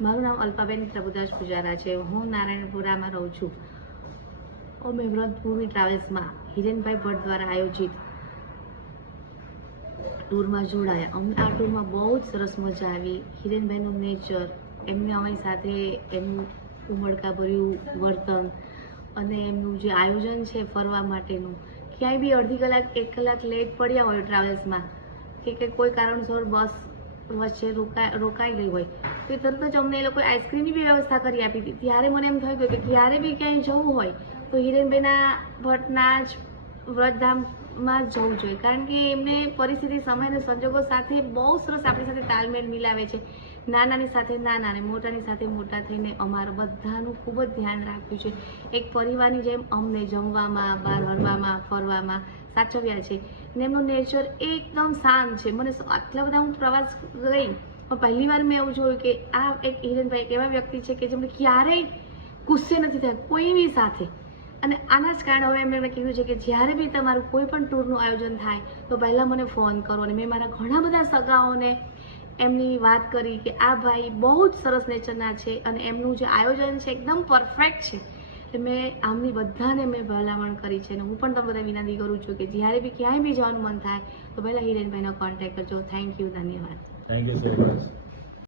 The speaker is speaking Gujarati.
મારું નામ અલ્પાબેન પ્રભુદાસ પૂજારા છે. હું નારાયણપુરામાં રહું છું. અમે વ્રતભૂમિ ટ્રાવેલ્સમાં હિરેનભાઈ ભટ્ટ દ્વારા આયોજિત ટૂરમાં જોડાયા. અમને આ ટૂરમાં બહુ જ સરસ મજા આવી. હિરેનભાઈનું નેચર, એમને અમારી સાથે એમનું ઉમળકાભર્યું વર્તન અને એમનું જે આયોજન છે ફરવા માટેનું, ક્યાંય બી અડધી કલાક 1 કલાક લેટ પડ્યા હોય ટ્રાવેલ્સમાં કે કોઈ કારણસર બસ વચ્ચે રોકાઈ ગઈ હોય તો તરત જ અમને એ લોકોએ આઈસ્ક્રીમની બી વ્યવસ્થા કરી આપી હતી. ત્યારે મને એમ થયું કે ક્યારે બી ક્યાંય જવું હોય તો હિરેનભાઈના ભટ્ટના જ વ્રતધામમાં જ જવું જોઈએ, કારણ કે એમને પરિસ્થિતિ, સમય અને સંજોગો સાથે બહુ સરસ આપણી સાથે તાલમેલ મિલાવે છે. નાનાની સાથે નાના અને મોટાની સાથે મોટા થઈને અમારા બધાનું ખૂબ જ ધ્યાન રાખ્યું છે. એક પરિવારની જેમ અમને જમવામાં, બહાર હરવામાં, ફરવામાં સાચવ્યા છે. અને એમનું નેચર એકદમ શાંત છે. મને આટલા બધા હું પ્રવાસ ગઈ પણ પહેલી વાર મેં એવું જોયું કે આ એક હિરેનભાઈ એક એવા વ્યક્તિ છે કે જેમને ક્યારેય ગુસ્સે નથી થયા કોઈ બી સાથે. અને આના જ કારણે હવે એમણે કીધું છે કે જ્યારે બી તમારું કોઈ પણ ટૂરનું આયોજન થાય તો પહેલાં મને ફોન કરો. અને મેં મારા ઘણા બધા સગાઓને એમની વાત કરી કે આ ભાઈ બહુ જ સરસ નેચરના છે અને એમનું જે આયોજન છે એકદમ પરફેક્ટ છે. એટલે મેં આમની બધાને મેં ભલામણ કરી છે અને હું પણ તમને બધા વિનંતી કરું છું કે જ્યારે બી ક્યાંય બી જવાનું મન થાય તો પહેલાં હિરેનભાઈનો કોન્ટેક્ટ કરજો. થેન્ક યુ, ધન્યવાદ. Thank you so much.